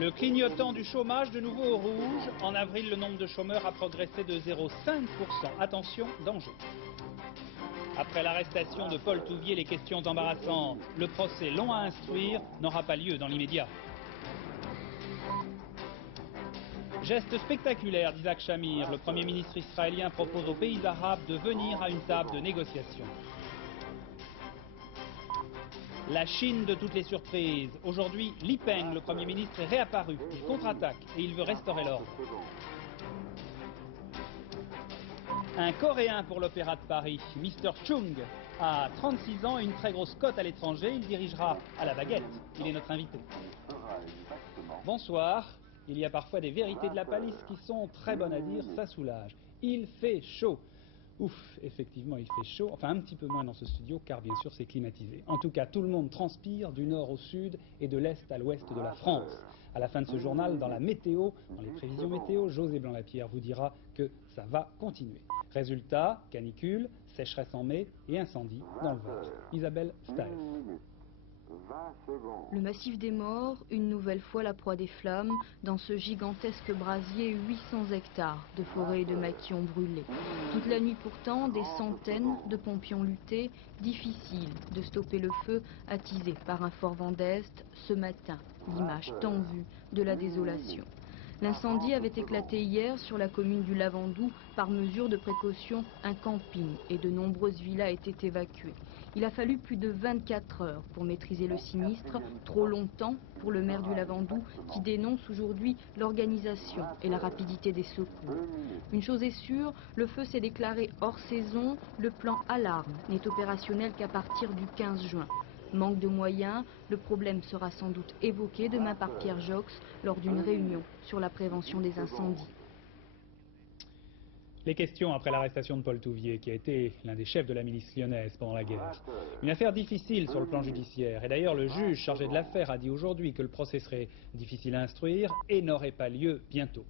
Le clignotant du chômage de nouveau au rouge. En avril, le nombre de chômeurs a progressé de 0,5%. Attention, danger. Après l'arrestation de Paul Touvier, les questions embarrassantes. Le procès long à instruire n'aura pas lieu dans l'immédiat. Geste spectaculaire d'Isaac Shamir. Le Premier ministre israélien propose aux pays arabes de venir à une table de négociation. La Chine de toutes les surprises. Aujourd'hui, Li Peng, le Premier ministre, est réapparu. Il contre-attaque et il veut restaurer l'ordre. Un Coréen pour l'Opéra de Paris, Mr. Chung, a 36 ans et une très grosse cote à l'étranger. Il dirigera à la baguette. Il est notre invité. Bonsoir. Il y a parfois des vérités de la palisse qui sont très bonnes à dire, ça soulage. Il fait chaud. Ouf, effectivement, il fait chaud. Enfin, un petit peu moins dans ce studio, car bien sûr, c'est climatisé. En tout cas, tout le monde transpire du nord au sud et de l'est à l'ouest de la France. À la fin de ce journal, dans la météo, dans les prévisions météo, José Blanc-Lapierre vous dira que ça va continuer. Résultat, canicule, sécheresse en mai et incendie dans le Var. Isabelle Staël. Le massif des morts, une nouvelle fois la proie des flammes, dans ce gigantesque brasier, 800 hectares de forêt et de maquis ont brûlé. Toute la nuit pourtant, des centaines de pompiers ont lutté, difficile de stopper le feu attisé par un fort vent d'est. Ce matin, l'image tant vue de la désolation. L'incendie avait éclaté hier sur la commune du Lavandou. Par mesure de précaution, un camping et de nombreuses villas étaient évacuées. Il a fallu plus de 24 heures pour maîtriser le sinistre, trop longtemps pour le maire du Lavandou qui dénonce aujourd'hui l'organisation et la rapidité des secours. Une chose est sûre, le feu s'est déclaré hors saison, le plan alarme n'est opérationnel qu'à partir du 15 juin. Manque de moyens, le problème sera sans doute évoqué demain par Pierre Jox lors d'une réunion sur la prévention des incendies. Les questions après l'arrestation de Paul Touvier, qui a été l'un des chefs de la milice lyonnaise pendant la guerre. Une affaire difficile sur le plan judiciaire. Et d'ailleurs, le juge chargé de l'affaire a dit aujourd'hui que le procès serait difficile à instruire et n'aurait pas lieu bientôt.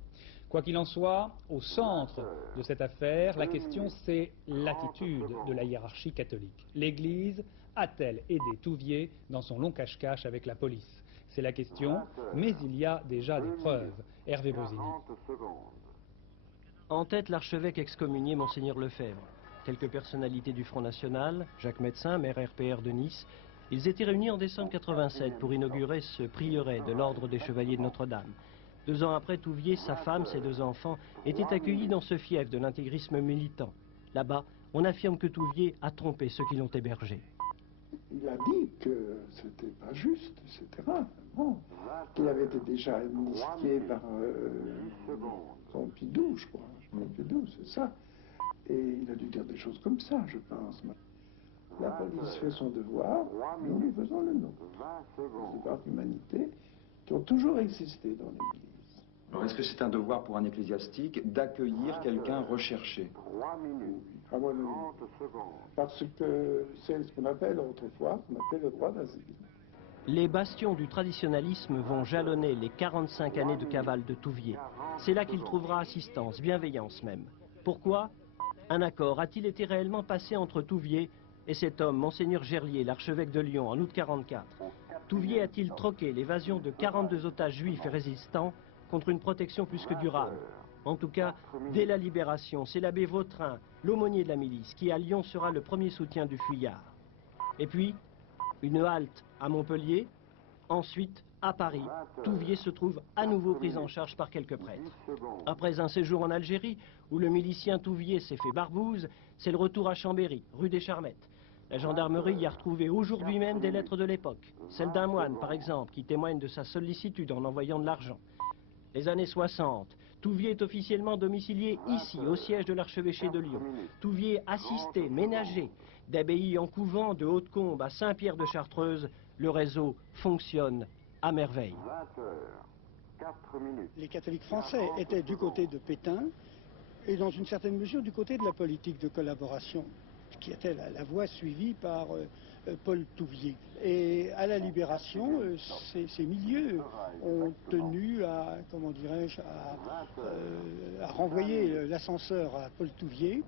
Quoi qu'il en soit, au centre de cette affaire, la question c'est l'attitude de la hiérarchie catholique. L'Église a-t-elle aidé Touvier dans son long cache-cache avec la police? C'est la question, mais il y a déjà des preuves. Hervé Brusini. En tête, l'archevêque excommunié Monseigneur Lefebvre. Quelques personnalités du Front National, Jacques Médecin, maire RPR de Nice, ils étaient réunis en décembre 87 pour inaugurer ce prieuré de l'ordre des Chevaliers de Notre-Dame. 2 ans après, Touvier, sa femme, ses 2 enfants étaient accueillis dans ce fief de l'intégrisme militant. Là-bas, on affirme que Touvier a trompé ceux qui l'ont hébergé. Il a dit que c'était pas juste, etc. Bon. Qu'il avait été déjà amnistié par Pompidou, je crois. Pompidou, c'est ça. Et il a dû dire des choses comme ça, je pense. La police fait son devoir, nous faisons le nôtre. C'est par l'humanité qui ont toujours existé dans l'Église. Alors est-ce que c'est un devoir pour un ecclésiastique d'accueillir quelqu'un recherché? 3 minutes. Ah, ouais, oui. Parce que c'est ce qu'on appelle autrefois, on appelait le droit d'asile. Les bastions du traditionnalisme vont jalonner les 45 années de cavale de Touvier. C'est là qu'il trouvera assistance, bienveillance même. Pourquoi? Un accord a-t-il été réellement passé entre Touvier et cet homme, Monseigneur Gerlier, l'archevêque de Lyon, en août 44? Touvier a-t-il troqué l'évasion de 42 otages juifs et résistants contre une protection plus que durable? En tout cas, dès la libération, c'est l'abbé Vautrin, l'aumônier de la milice, qui à Lyon sera le premier soutien du fuyard. Et puis, une halte à Montpellier, ensuite à Paris. Touvier se trouve à nouveau pris en charge par quelques prêtres. Après un séjour en Algérie, où le milicien Touvier s'est fait barbouze, c'est le retour à Chambéry, rue des Charmettes. La gendarmerie y a retrouvé aujourd'hui même des lettres de l'époque. Celle d'un moine, par exemple, qui témoigne de sa sollicitude en envoyant de l'argent. Les années 60, Touvier est officiellement domicilié ici, au siège de l'archevêché de Lyon. Touvier assisté, ménagé, d'abbaye en couvent, de Hautecombe à Saint-Pierre de Chartreuse, le réseau fonctionne à merveille. Les catholiques français étaient du côté de Pétain et dans une certaine mesure du côté de la politique de collaboration, qui était la voie suivie par Paul Touvier. Et à la Libération, ces milieux ont tenu à, comment dirais-je, à renvoyer l'ascenseur à Paul Touvier.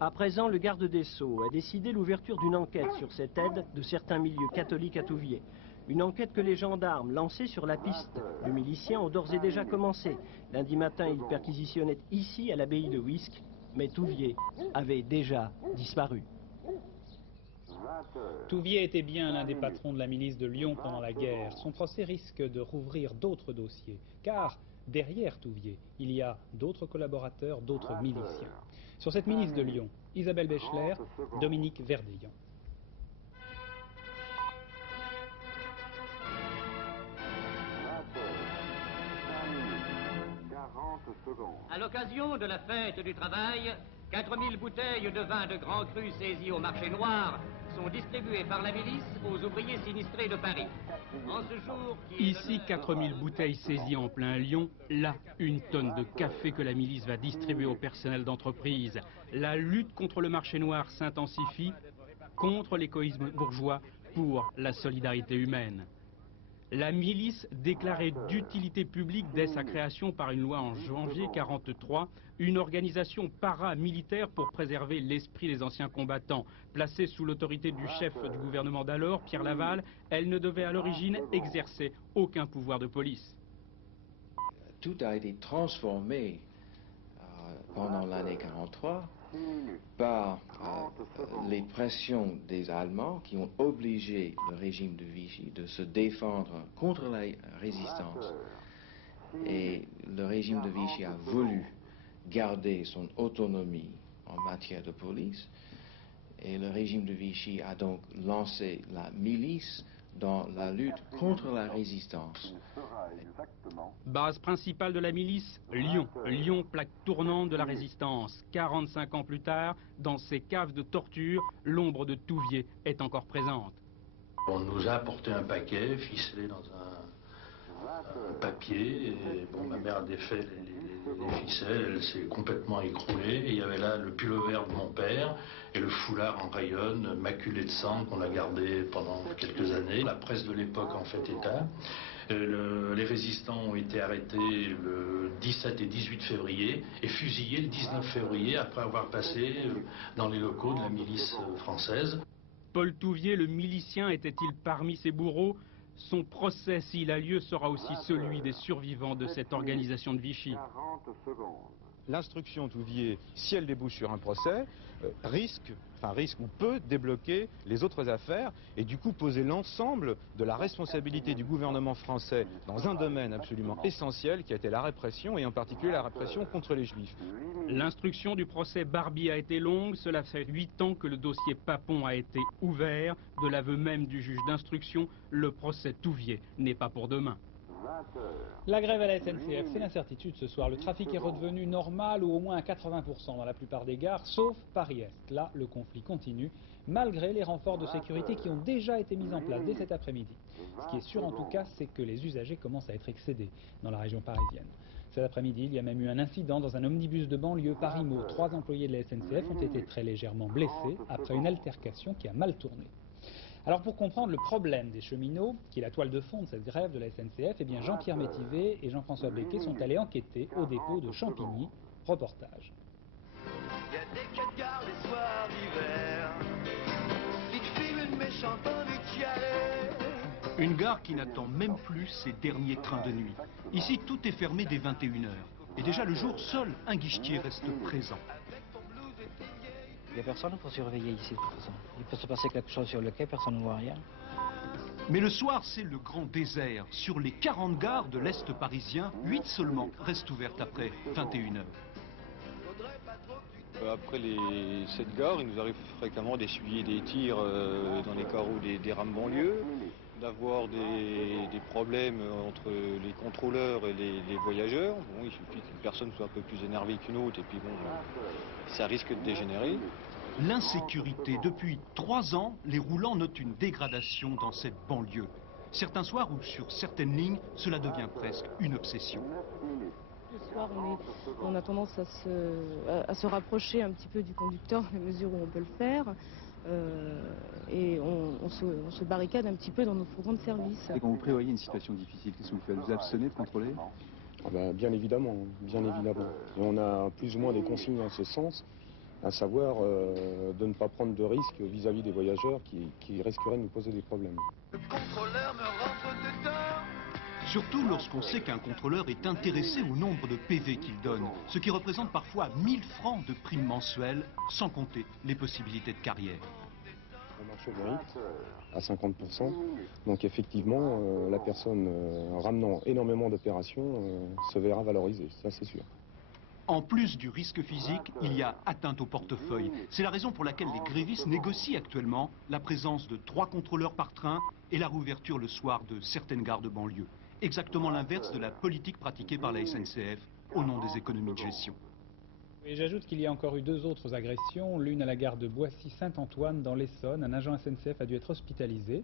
À présent, le garde des Sceaux a décidé l'ouverture d'une enquête sur cette aide de certains milieux catholiques à Touvier. Une enquête que les gendarmes, lancés sur la piste du milicien, ont d'ores et déjà commencé. Lundi matin, ils perquisitionnaient ici, à l'abbaye de Wisques, mais Touvier avait déjà disparu. Touvier était bien l'un des patrons de la milice de Lyon pendant la guerre. Son procès risque de rouvrir d'autres dossiers, car derrière Touvier, il y a d'autres collaborateurs, d'autres miliciens. Sur cette milice de Lyon, Isabelle Bechler, Dominique Verdeillan. À l'occasion de la fête du travail, 4000 bouteilles de vin de Grand Cru saisies au marché noir sont distribuées par la milice aux ouvriers sinistrés de Paris. En ce jour Ici, 4000 bouteilles saisies en plein Lyon. Là, 1 tonne de café que la milice va distribuer au personnel d'entreprise. La lutte contre le marché noir s'intensifie, contre l'égoïsme bourgeois, pour la solidarité humaine. La milice, déclarée d'utilité publique dès sa création par une loi en janvier 1943, une organisation paramilitaire pour préserver l'esprit des anciens combattants. Placée sous l'autorité du chef du gouvernement d'alors, Pierre Laval, elle ne devait à l'origine exercer aucun pouvoir de police. Tout a été transformé pendant l'année 1943 par les pressions des Allemands qui ont obligé le régime de Vichy de se défendre contre la résistance. Et le régime de Vichy a voulu garder son autonomie en matière de police. Et le régime de Vichy a donc lancé la milice dans la lutte contre la résistance. Base principale de la milice, Lyon. Lyon, plaque tournante de la résistance. 45 ans plus tard, dans ces caves de torture, l'ombre de Touvier est encore présente. On nous a apporté un paquet ficelé dans un papier. Et bon, ma mère a défait les ficelles, elle s'est complètement écroulée. Et il y avait là le pullover de mon père et le foulard en rayonne, maculé de sang, qu'on a gardé pendant quelques années. La presse de l'époque en fait état. Les résistants ont été arrêtés le 17 et 18 février et fusillés le 19 février après avoir passé dans les locaux de la milice française. Paul Touvier, le milicien, était-il parmi ses bourreaux? Son procès, s'il a lieu, sera aussi celui des survivants de cette organisation de Vichy. L'instruction Touvier, si elle débouche sur un procès, risque ou peut débloquer les autres affaires et du coup poser l'ensemble de la responsabilité du gouvernement français dans un domaine absolument essentiel qui a été la répression et en particulier la répression contre les Juifs. L'instruction du procès Barbie a été longue, cela fait 8 ans que le dossier Papon a été ouvert. De l'aveu même du juge d'instruction, le procès Touvier n'est pas pour demain. La grève à la SNCF, c'est l'incertitude ce soir. Le trafic est redevenu normal ou au moins à 80% dans la plupart des gares, sauf Paris-Est. Là, le conflit continue, malgré les renforts de sécurité qui ont déjà été mis en place dès cet après-midi. Ce qui est sûr en tout cas, c'est que les usagers commencent à être excédés dans la région parisienne. Cet après-midi, il y a même eu un incident dans un omnibus de banlieue Paris-Meaux. 3 employés de la SNCF ont été très légèrement blessés après une altercation qui a mal tourné. Alors pour comprendre le problème des cheminots, qui est la toile de fond de cette grève de la SNCF, eh bien Jean-Pierre Métivé et Jean-François Becquet sont allés enquêter au dépôt de Champigny. Reportage. Il y a des quais de gare les soirs d'hiver, qui filment une méchante envie d'y aller. Une gare qui n'attend même plus ses derniers trains de nuit. Ici, tout est fermé dès 21h. Et déjà le jour, seul un guichetier reste présent. Il n'y a personne pour surveiller ici de toute façon. Il peut se passer quelque chose sur le quai, personne ne voit rien. Mais le soir, c'est le grand désert. Sur les 40 gares de l'Est parisien, 8 seulement restent ouvertes après 21h. Après cette gare, il nous arrive fréquemment d'essuyer des tirs dans les carreaux des rames banlieues, d'avoir des problèmes entre les contrôleurs et les voyageurs. Bon, il suffit qu'une personne soit un peu plus énervée qu'une autre et puis bon, ça risque de dégénérer. L'insécurité. Depuis 3 ans, les roulants notent une dégradation dans cette banlieue. Certains soirs ou sur certaines lignes, cela devient presque une obsession. Le soir, on a tendance à se rapprocher un petit peu du conducteur, dans la mesure où on peut le faire. Et on se barricade un petit peu dans nos fourgons de service. Et quand vous prévoyez une situation difficile, qu'est-ce que vous faites? Vous abstenez de contrôler? Bien évidemment, bien évidemment. Et on a plus ou moins des consignes dans ce sens, à savoir de ne pas prendre de risques vis-à-vis des voyageurs qui risqueraient de nous poser des problèmes. Le contrôleur me Surtout lorsqu'on sait qu'un contrôleur est intéressé au nombre de PV qu'il donne, ce qui représente parfois 1000 francs de prime mensuelle, sans compter les possibilités de carrière. On marche au mérite à 50%. Donc effectivement, la personne ramenant énormément d'opérations se verra valorisée, ça c'est sûr. En plus du risque physique, il y a atteinte au portefeuille. C'est la raison pour laquelle les grévistes négocient actuellement la présence de 3 contrôleurs par train et la réouverture le soir de certaines gares de banlieue. Exactement l'inverse de la politique pratiquée par la SNCF au nom des économies de gestion. Et j'ajoute qu'il y a encore eu 2 autres agressions, l'une à la gare de Boissy-Saint-Antoine dans l'Essonne. Un agent SNCF a dû être hospitalisé.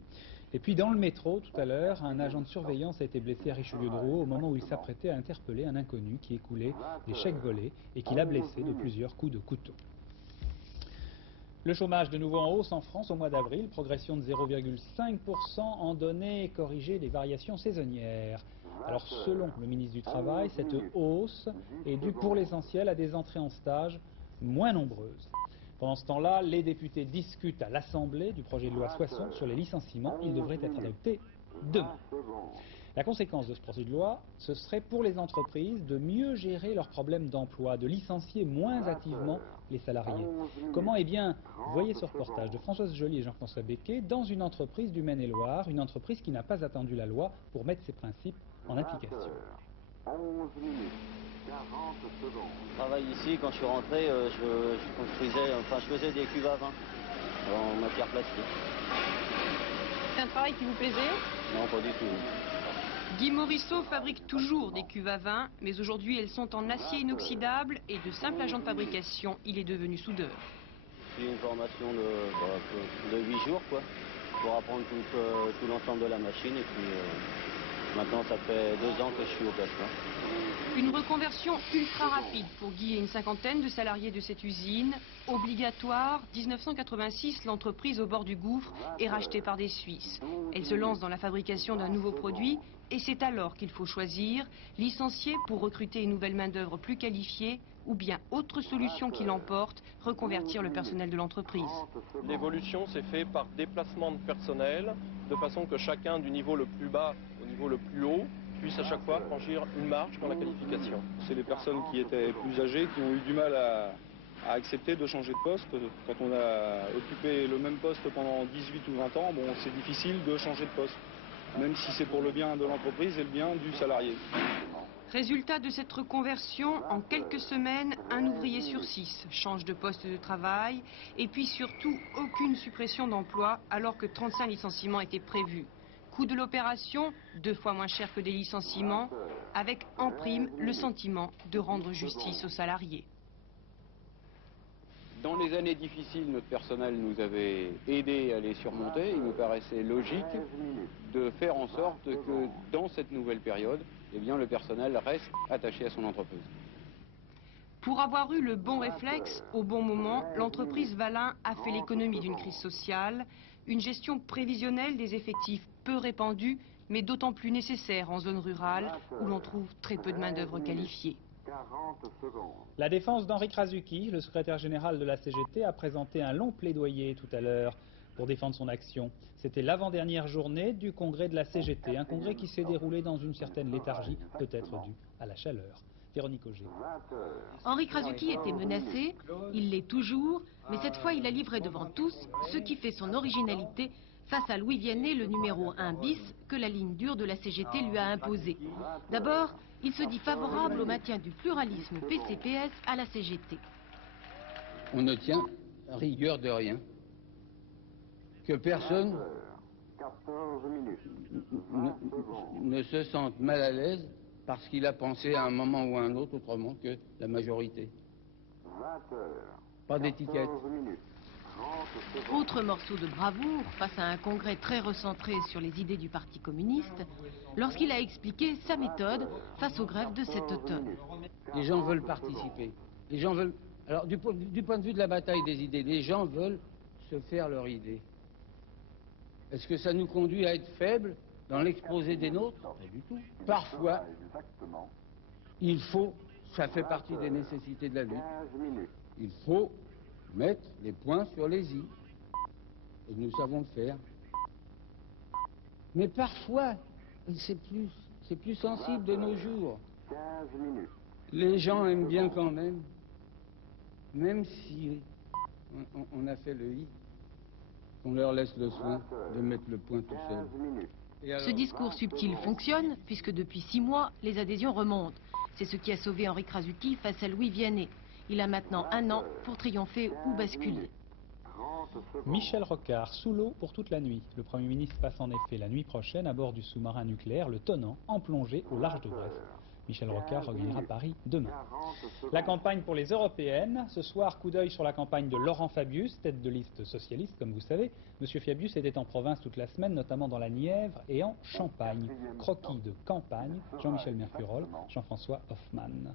Et puis dans le métro, tout à l'heure, un agent de surveillance a été blessé à Richelieu-Drouot au moment où il s'apprêtait à interpeller un inconnu qui écoulait des chèques volés et qui l'a blessé de plusieurs coups de couteau. Le chômage de nouveau en hausse en France au mois d'avril, progression de 0,5% en données corrigées des variations saisonnières. Alors selon le ministre du Travail, cette hausse est due pour l'essentiel à des entrées en stage moins nombreuses. Pendant ce temps-là, les députés discutent à l'Assemblée du projet de loi Soisson sur les licenciements. Il devrait être adopté demain. La conséquence de ce projet de loi, ce serait pour les entreprises de mieux gérer leurs problèmes d'emploi, de licencier moins hâtivement les salariés. Comment? Eh bien, voyez ce reportage de Françoise Joly et Jean-François Becquet dans une entreprise du Maine-et-Loire, une entreprise qui n'a pas attendu la loi pour mettre ses principes en application. 11 minutes, 40 secondes. Je travaille ici, quand je suis rentré, je faisais des cuves à vin en matière plastique. C'est un travail qui vous plaisait? Non, pas du tout. Guy Morisseau fabrique toujours des cuves à vin, mais aujourd'hui elles sont en acier inoxydable et de simple agent de fabrication, il est devenu soudeur. J'ai une formation de 8 jours, quoi, pour apprendre tout l'ensemble de la machine, et puis maintenant ça fait 2 ans que je suis au placement. Une reconversion ultra rapide pour Guy et une cinquantaine de salariés de cette usine. Obligatoire, 1986, l'entreprise au bord du gouffre est rachetée par des Suisses. Elle se lance dans la fabrication d'un nouveau produit et c'est alors qu'il faut choisir, licencier pour recruter une nouvelle main-d'œuvre plus qualifiée ou bien autre solution qui l'emporte, reconvertir le personnel de l'entreprise. L'évolution s'est faite par déplacement de personnel, de façon que chacun du niveau le plus bas au niveau le plus haut puisse à chaque fois franchir une marche dans la qualification. C'est les personnes qui étaient plus âgées qui ont eu du mal à accepter de changer de poste. Quand on a occupé le même poste pendant 18 ou 20 ans, bon, c'est difficile de changer de poste, même si c'est pour le bien de l'entreprise et le bien du salarié. Résultat de cette reconversion, en quelques semaines, un ouvrier sur 6 change de poste de travail et puis surtout aucune suppression d'emploi alors que 35 licenciements étaient prévus. Coût de l'opération, 2 fois moins cher que des licenciements, avec en prime le sentiment de rendre justice aux salariés. Dans les années difficiles, notre personnel nous avait aidés à les surmonter. Il me paraissait logique de faire en sorte que dans cette nouvelle période, eh bien, le personnel reste attaché à son entreprise. Pour avoir eu le bon réflexe, au bon moment, l'entreprise Valin a fait l'économie d'une crise sociale, une gestion prévisionnelle des effectifs peu répandue, mais d'autant plus nécessaire en zone rurale où l'on trouve très peu de main-d'œuvre qualifiée. La défense d'Henri Krasuki, le secrétaire général de la CGT, a présenté un long plaidoyer tout à l'heure pour défendre son action. C'était l'avant-dernière journée du congrès de la CGT, un congrès qui s'est déroulé dans une certaine léthargie, peut-être due à la chaleur. Véronique Auger. Henri Krasuki était menacé, il l'est toujours, mais cette fois il a livré devant tous ce qui fait son originalité face à Louis Vianney, le numéro 1 bis que la ligne dure de la CGT lui a imposé. D'abord, il se dit favorable au maintien du pluralisme PCPS à la CGT. On ne tient rigueur de rien. Que personne ne se sente mal à l'aise parce qu'il a pensé à un moment ou à un autre autrement que la majorité. Pas d'étiquette. Autre morceau de bravoure face à un congrès très recentré sur les idées du Parti communiste, lorsqu'il a expliqué sa méthode face aux grèves de cet automne. Les gens veulent participer. Les gens veulent... Alors, du point de vue de la bataille des idées, les gens veulent se faire leur idée. Est-ce que ça nous conduit à être faibles dans l'exposé des nôtres? Pas du tout. Parfois, il faut, ça fait partie des nécessités de la lutte, il faut mettre les points sur les i. Et nous savons le faire. Mais parfois, C'est plus sensible de nos jours. Les gens aiment bien quand même si on a fait le i, on leur laisse le soin de mettre le point tout seul. Ce discours subtil fonctionne, puisque depuis 6 mois, les adhésions remontent. C'est ce qui a sauvé Henri Krasuki face à Louis Vianney. Il a maintenant 1 an pour triompher ou basculer. Michel Rocard, sous l'eau pour toute la nuit. Le Premier ministre passe en effet la nuit prochaine à bord du sous-marin nucléaire, le Tonnant, en plongée au large de Brest. Michel Rocard regagnera Paris demain. La campagne pour les européennes. Ce soir, coup d'œil sur la campagne de Laurent Fabius, tête de liste socialiste, comme vous savez. Monsieur Fabius était en province toute la semaine, notamment dans la Nièvre et en Champagne. Croquis de campagne, Jean-Michel Mercurol, Jean-François Hoffmann.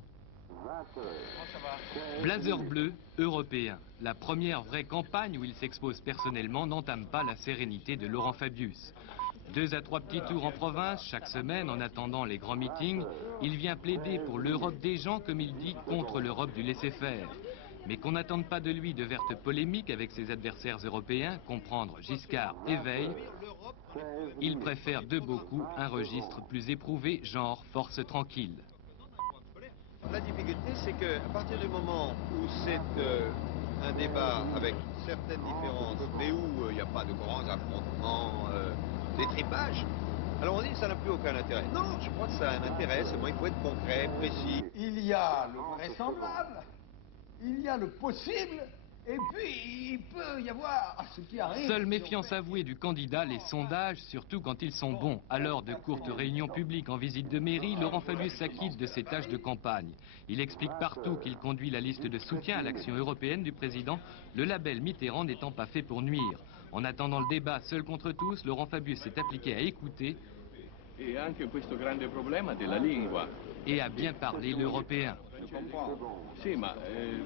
Blazer bleu, européen. La première vraie campagne où il s'expose personnellement n'entame pas la sérénité de Laurent Fabius. 2 à 3 petits tours en province, chaque semaine, en attendant les grands meetings, il vient plaider pour l'Europe des gens, comme il dit, contre l'Europe du laisser-faire. Mais qu'on n'attende pas de lui de vertes polémiques avec ses adversaires européens, comprendre Giscard et Veil, il préfère de beaucoup un registre plus éprouvé, genre force tranquille. La difficulté, c'est qu'à partir du moment où c'est un débat avec certaines différences, mais où il n'y a pas de grands affrontements, d'étripage, alors on dit que ça n'a plus aucun intérêt. Non, je crois que ça a un intérêt, seulement il faut être concret, précis. Il y a le vraisemblable, il y a le possible, et puis il peut y avoir ce qui arrive. Seule méfiance avouée du candidat, les sondages, surtout quand ils sont bons. À l'heure de courtes réunions publiques en visite de mairie, Laurent Fabius s'acquitte de ses tâches de campagne. Il explique partout qu'il conduit la liste de soutien à l'action européenne du président, le label Mitterrand n'étant pas fait pour nuire. En attendant le débat seul contre tous, Laurent Fabius s'est appliqué à écouter et à bien parler l'européen. Sì, ma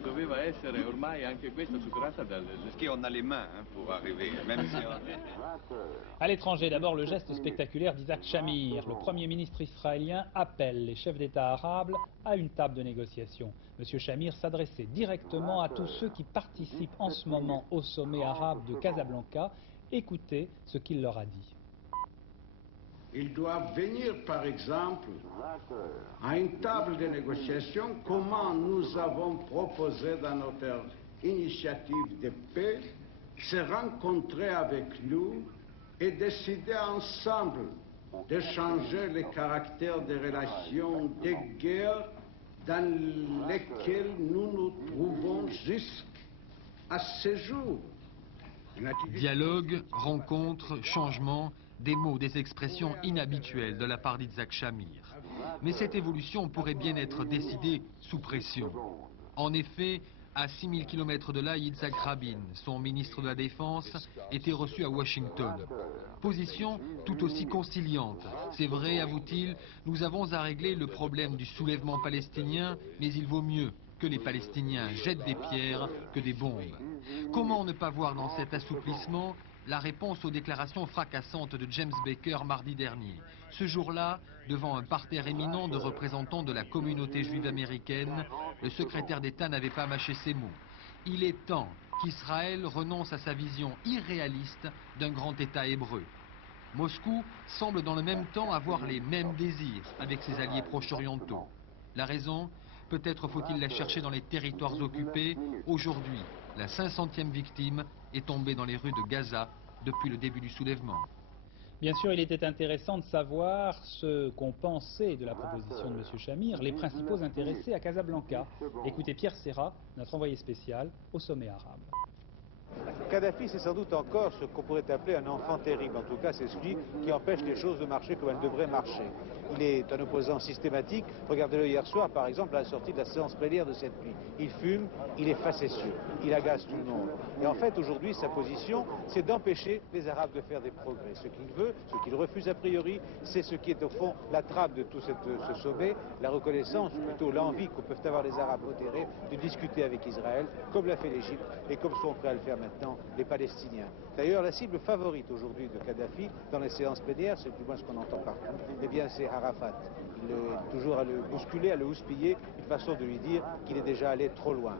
doveva essere ormai anche questa superata dal... Parce qu'on a les mains pour arriver, même si on... À l'étranger, d'abord le geste spectaculaire d'Isaac Shamir. Le Premier ministre israélien appelle les chefs d'État arabes à une table de négociation. Monsieur Shamir s'adressait directement à tous ceux qui participent en ce moment au sommet arabe de Casablanca. Écoutez ce qu'il leur a dit. Ils doivent venir, par exemple, à une table de négociation, comment nous avons proposé dans notre initiative de paix, se rencontrer avec nous et décider ensemble de changer le caractère des relations de guerre dans lesquelles nous nous trouvons jusqu'à ce jour. Dialogue, rencontre, changement, des mots, des expressions inhabituelles de la part d'Isaac Shamir. Mais cette évolution pourrait bien être décidée sous pression. En effet, à 6000 km de là, Yitzhak Rabin, son ministre de la Défense, était reçu à Washington. Position tout aussi conciliante. C'est vrai, avoue-t-il, nous avons à régler le problème du soulèvement palestinien, mais il vaut mieux que les Palestiniens jettent des pierres que des bombes. Comment ne pas voir dans cet assouplissement la réponse aux déclarations fracassantes de James Baker mardi dernier. Ce jour-là, devant un parterre éminent de représentants de la communauté juive américaine, le secrétaire d'État n'avait pas mâché ses mots. Il est temps qu'Israël renonce à sa vision irréaliste d'un grand État hébreu. Moscou semble dans le même temps avoir les mêmes désirs avec ses alliés proche-orientaux. La raison ? Peut-être faut-il la chercher dans les territoires occupés. Aujourd'hui, la 500e victime est tombée dans les rues de Gaza depuis le début du soulèvement. Bien sûr, il était intéressant de savoir ce qu'ont pensé de la proposition de M. Shamir les principaux intéressés à Casablanca. Écoutez Pierre Serra, notre envoyé spécial au sommet arabe. Kadhafi, c'est sans doute encore ce qu'on pourrait appeler un enfant terrible. En tout cas, c'est celui qui empêche les choses de marcher comme elles devraient marcher. Il est un opposant systématique. Regardez-le hier soir, par exemple, à la sortie de la séance plénière de cette nuit. Il fume, il est facétieux, il agace tout le monde. Et en fait, aujourd'hui, sa position, c'est d'empêcher les Arabes de faire des progrès. Ce qu'il veut, ce qu'il refuse a priori, c'est ce qui est au fond la trame de tout ce sommet, la reconnaissance, ou plutôt l'envie que peuvent avoir les Arabes modérés de discuter avec Israël, comme l'a fait l'Égypte et comme sont prêts à le faire maintenant les Palestiniens. D'ailleurs, la cible favorite aujourd'hui de Kadhafi dans les séances plénières, c'est du moins ce qu'on entend partout, eh bien c'est Arafat. Il est toujours à le bousculer, à le houspiller, une façon de lui dire qu'il est déjà allé trop loin.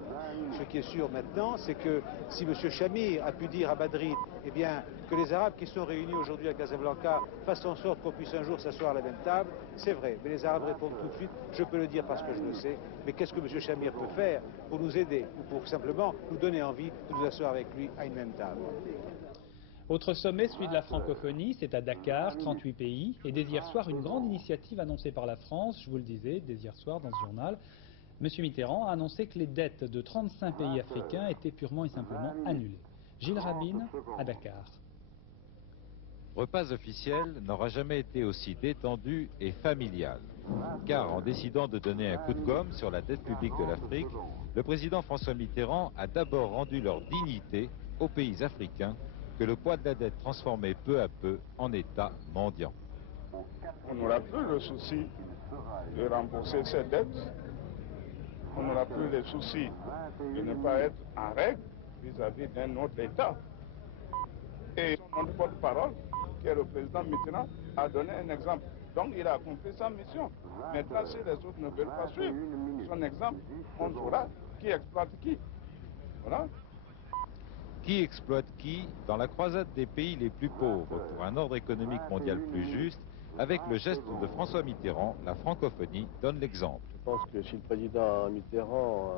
Ce qui est sûr maintenant, c'est que si M. Chamir a pu dire à Madrid, eh bien, que les Arabes qui sont réunis aujourd'hui à Casablanca fassent en sorte qu'on puisse un jour s'asseoir à la même table, c'est vrai. Mais les Arabes répondent tout de suite, je peux le dire parce que je le sais, mais qu'est-ce que M. Chamir peut faire pour nous aider ou pour simplement nous donner envie de nous asseoir avec lui à une même table? Autre sommet, celui de la francophonie, c'est à Dakar, 38 pays, et dès hier soir, une grande initiative annoncée par la France, je vous le disais, dès hier soir dans ce journal. M. Mitterrand a annoncé que les dettes de 35 pays africains étaient purement et simplement annulées. Gilles Rabine, à Dakar. Repas officiel n'aura jamais été aussi détendu et familial. Car en décidant de donner un coup de gomme sur la dette publique de l'Afrique, le président François Mitterrand a d'abord rendu leur dignité aux pays africains que le poids de la dette transformait peu à peu en État mendiant. On n'aura plus le souci de rembourser cette dette. On n'aura plus le souci de ne pas être en règle vis-à-vis d'un autre État. Et notre porte-parole, qui est le président Mitterrand, a donné un exemple. Donc il a accompli sa mission. Maintenant, si les autres ne veulent pas suivre son exemple, on saura qui exploite qui. Voilà. Qui exploite qui dans la croisade des pays les plus pauvres pour un ordre économique mondial plus juste? Avec le geste de François Mitterrand, la francophonie donne l'exemple. Je pense que si le président Mitterrand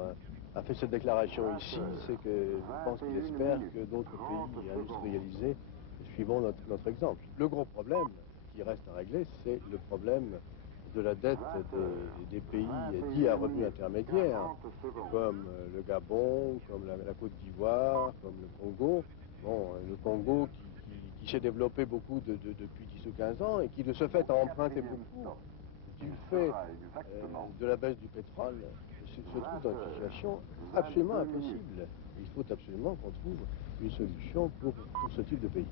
a fait cette déclaration ici, c'est que je pense qu'il espère que d'autres pays industrialisés suivront notre exemple. Le gros problème qui reste à régler, c'est le problème de la dette des pays dits à revenus intermédiaires, comme le Gabon, comme la Côte d'Ivoire, comme le Congo. Bon, le Congo qui s'est développé beaucoup depuis 10 ou 15 ans et qui de ce fait a emprunté beaucoup du fait de la baisse du pétrole, se trouve dans une situation absolument impossible. Il faut absolument qu'on trouve une solution pour ce type de pays.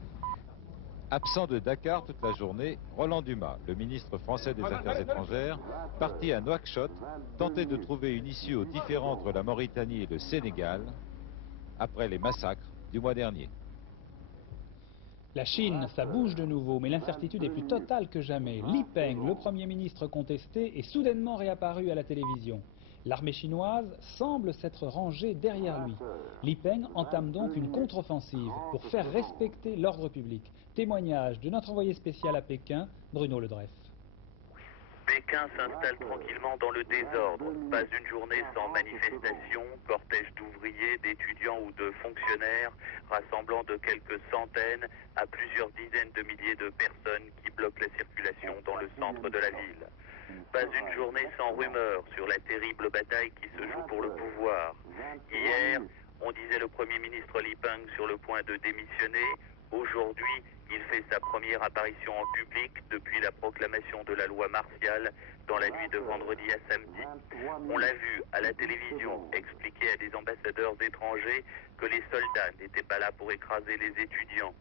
Absent de Dakar toute la journée, Roland Dumas, le ministre français des Affaires étrangères, parti à Nouakchott, tentait de trouver une issue aux différends entre la Mauritanie et le Sénégal, après les massacres du mois dernier. La Chine, ça bouge de nouveau, mais l'incertitude est plus totale que jamais. Li Peng, le Premier ministre contesté, est soudainement réapparu à la télévision. L'armée chinoise semble s'être rangée derrière lui. Li Peng entame donc une contre-offensive pour faire respecter l'ordre public. Témoignage de notre envoyé spécial à Pékin, Bruno Ledreff. Pékin s'installe tranquillement dans le désordre. Pas une journée sans manifestation, cortège d'ouvriers, d'étudiants ou de fonctionnaires, rassemblant de quelques centaines à plusieurs dizaines de milliers de personnes qui bloquent la circulation dans le centre de la ville. Pas une journée sans rumeur sur la terrible bataille qui se joue pour le pouvoir. Hier, on disait le Premier ministre Li Peng sur le point de démissionner. Aujourd'hui, il fait sa première apparition en public depuis la proclamation de la loi martiale dans la nuit de vendredi à samedi. On l'a vu à la télévision expliquer à des ambassadeurs étrangers que les soldats n'étaient pas là pour écraser les étudiants.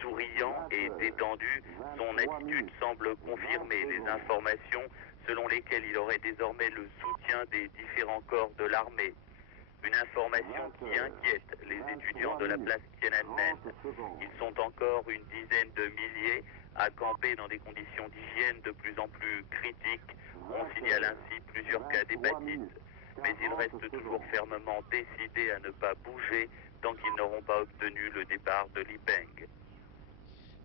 Souriant et détendu, son attitude semble confirmer les informations selon lesquelles il aurait désormais le soutien des différents corps de l'armée. Une information qui inquiète les étudiants de la place Tiananmen. Ils sont encore une dizaine de milliers à camper dans des conditions d'hygiène de plus en plus critiques. On signale ainsi plusieurs cas d'hépatite. Mais ils restent toujours fermement décidés à ne pas bouger tant qu'ils n'auront pas obtenu le départ de Li Peng.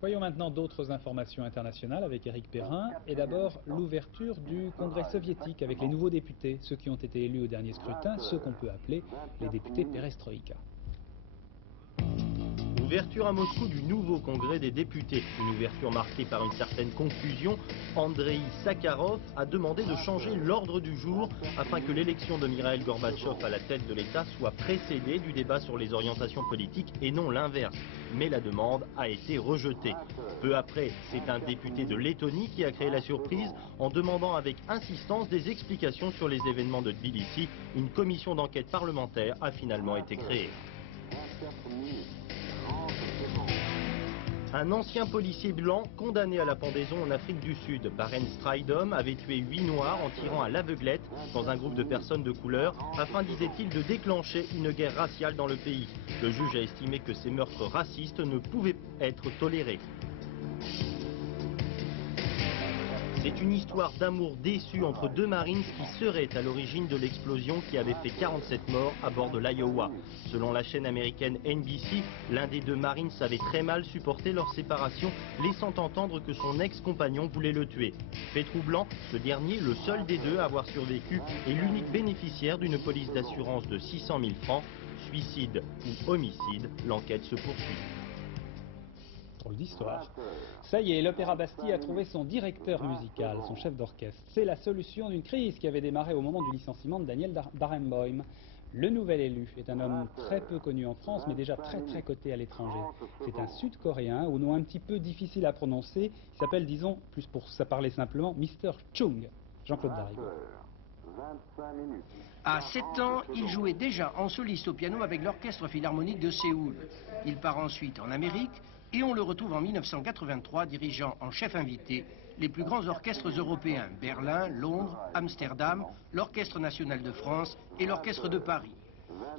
Voyons maintenant d'autres informations internationales avec Éric Perrin. Et d'abord, l'ouverture du Congrès soviétique avec les nouveaux députés, ceux qui ont été élus au dernier scrutin, ceux qu'on peut appeler les députés perestroïka. Ouverture à Moscou du nouveau congrès des députés. Une ouverture marquée par une certaine confusion. Andreï Sakharov a demandé de changer l'ordre du jour afin que l'élection de Mikhaïl Gorbatchev à la tête de l'État soit précédée du débat sur les orientations politiques et non l'inverse. Mais la demande a été rejetée. Peu après, c'est un député de Lettonie qui a créé la surprise en demandant avec insistance des explications sur les événements de Tbilissi. Une commission d'enquête parlementaire a finalement été créée. Un ancien policier blanc condamné à la pendaison en Afrique du Sud, Baren Strydom, avait tué 8 noirs en tirant à l'aveuglette dans un groupe de personnes de couleur afin, disait-il, de déclencher une guerre raciale dans le pays. Le juge a estimé que ces meurtres racistes ne pouvaient être tolérés. C'est une histoire d'amour déçu entre deux Marines qui seraient à l'origine de l'explosion qui avait fait 47 morts à bord de l'Iowa. Selon la chaîne américaine NBC, l'un des deux Marines avait très mal supporté leur séparation, laissant entendre que son ex-compagnon voulait le tuer. Fait troublant, ce dernier, le seul des deux à avoir survécu, est l'unique bénéficiaire d'une police d'assurance de 600 000 francs. Suicide ou homicide, l'enquête se poursuit. Drôle d'histoire. Ça y est, l'Opéra Bastille a trouvé son directeur musical, son chef d'orchestre. C'est la solution d'une crise qui avait démarré au moment du licenciement de Daniel Barenboim. Le nouvel élu est un homme très peu connu en France, mais déjà très coté à l'étranger. C'est un Sud-Coréen, au nom un petit peu difficile à prononcer. Il s'appelle, disons, plus pour ça parler simplement, Mr. Chung. Jean-Claude Darigo. À 7 ans, il jouait déjà en soliste au piano avec l'Orchestre Philharmonique de Séoul. Il part ensuite en Amérique et on le retrouve en 1983 dirigeant en chef invité les plus grands orchestres européens, Berlin, Londres, Amsterdam, l'Orchestre National de France et l'Orchestre de Paris.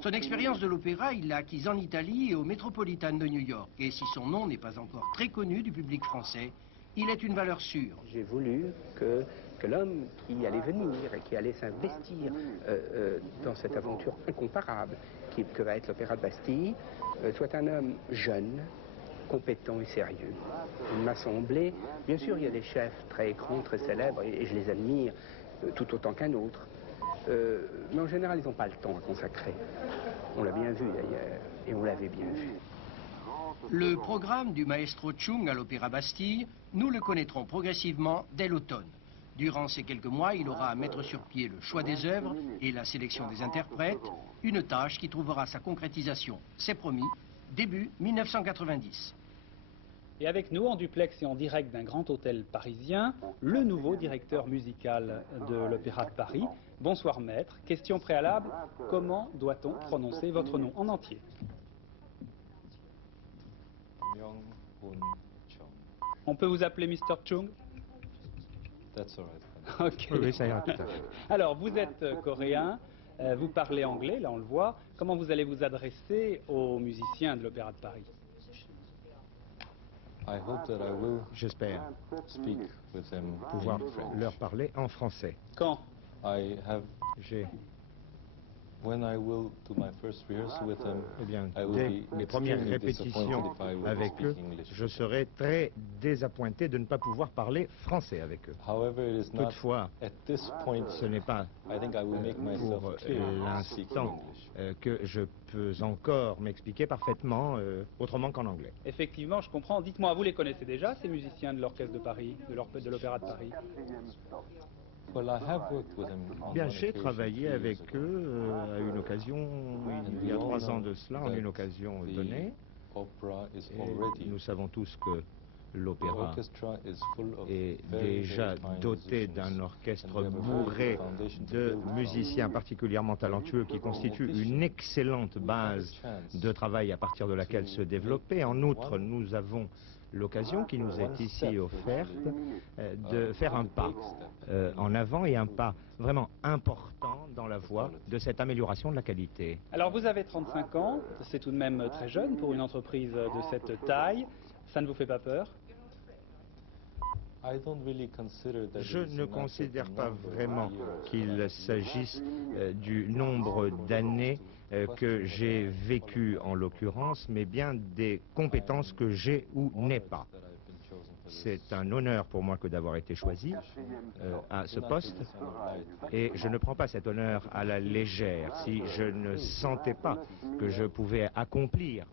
Son expérience de l'opéra, il l'a acquise en Italie et au Metropolitan de New York. Et si son nom n'est pas encore très connu du public français, il est une valeur sûre. J'ai voulu que l'homme qui allait venir et qui allait s'investir dans cette aventure incomparable que va être l'Opéra de Bastille soit un homme jeune, compétent et sérieux. Il m'a semblé, bien sûr il y a des chefs très grands, très célèbres et je les admire tout autant qu'un autre, mais en général ils n'ont pas le temps à consacrer. On l'a bien vu d'ailleurs et on l'avait bien vu. Le programme du maestro Chung à l'Opéra Bastille, nous le connaîtrons progressivement dès l'automne. Durant ces quelques mois, il aura à mettre sur pied le choix des œuvres et la sélection des interprètes, une tâche qui trouvera sa concrétisation, c'est promis, début 1990. Et avec nous, en duplex et en direct d'un grand hôtel parisien, le nouveau directeur musical de l'Opéra de Paris. Bonsoir maître. Question préalable, comment doit-on prononcer votre nom en entier? On peut vous appeler Mr. Chung? That's all right. Ok. Oui, ça ira tout à fait. Alors, vous êtes coréen, vous parlez anglais, là on le voit. Comment vous allez vous adresser aux musiciens de l'Opéra de Paris? J'espère pouvoir leur parler en français. Quand? Eh bien, dès mes premières répétitions avec eux, je serai très désappointé de ne pas pouvoir parler français avec eux. Toutefois, ce n'est pas pour l'instant que je peux encore m'expliquer parfaitement autrement qu'en anglais. Effectivement, je comprends. Dites-moi, vous les connaissez déjà, ces musiciens de l'Orchestre de Paris, de l'Opéra de Paris? Bien, j'ai travaillé avec eux à une occasion, il y a 3 ans de cela, en une occasion donnée. Et nous savons tous que l'opéra est déjà doté d'un orchestre bourré de musiciens particulièrement talentueux qui constituent une excellente base de travail à partir de laquelle se développer. En outre, nous avons l'occasion qui nous est ici offerte de faire un pas en avant et un pas vraiment important dans la voie de cette amélioration de la qualité. Alors vous avez 35 ans, c'est tout de même très jeune pour une entreprise de cette taille. Ça ne vous fait pas peur? Je ne considère pas vraiment qu'il s'agisse du nombre d'années que j'ai vécues en l'occurrence, mais bien des compétences que j'ai ou n'ai pas. C'est un honneur pour moi que d'avoir été choisi à ce poste et je ne prends pas cet honneur à la légère. Si je ne sentais pas que je pouvais accomplir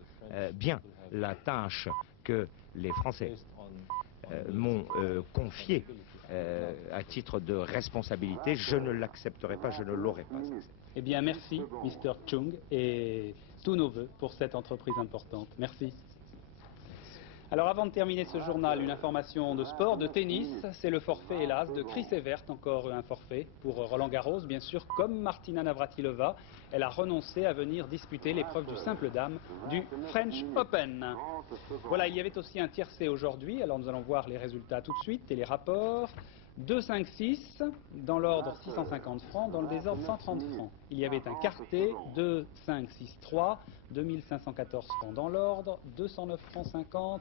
bien la tâche que les Français m'ont confiée à titre de responsabilité, je ne l'accepterai pas, je ne l'aurai pas. Eh bien, merci, Mr. Chung, et tous nos voeux pour cette entreprise importante. Merci. Alors, avant de terminer ce journal, une information de sport, de tennis. C'est le forfait, hélas, de Chris Evert, encore un forfait pour Roland Garros. Bien sûr, comme Martina Navratilova, elle a renoncé à venir disputer l'épreuve du simple dame du French Open. Voilà, il y avait aussi un tiercé aujourd'hui. Alors, nous allons voir les résultats tout de suite et les rapports. 2-5-6, dans l'ordre 650 francs, dans le désordre 130 francs. Il y avait un quartet, 2-5-6-3, 2514 francs dans l'ordre, 209 francs 50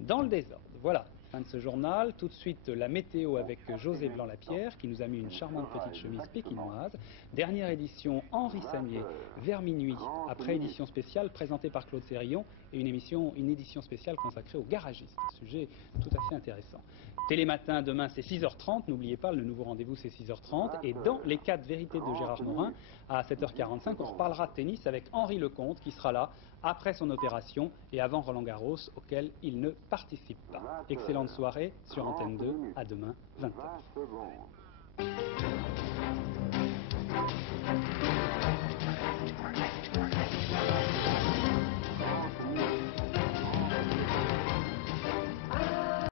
dans le désordre. Voilà. Fin de ce journal. Tout de suite, la météo avec José Blanc-Lapierre qui nous a mis une charmante petite chemise pékinoise. Dernière édition Henri Sagnier vers minuit, après édition spéciale présentée par Claude Sérillon et une édition spéciale consacrée aux garagistes. Sujet tout à fait intéressant. Télématin, demain c'est 6h30, n'oubliez pas, le nouveau rendez-vous c'est 6h30. Et dans les 4 vérités de Gérard Morin, à 7h45, on reparlera de tennis avec Henri Lecomte qui sera là après son opération et avant Roland Garros auquel il ne participe pas. Excellente soirée sur Antenne 2, à demain 20h.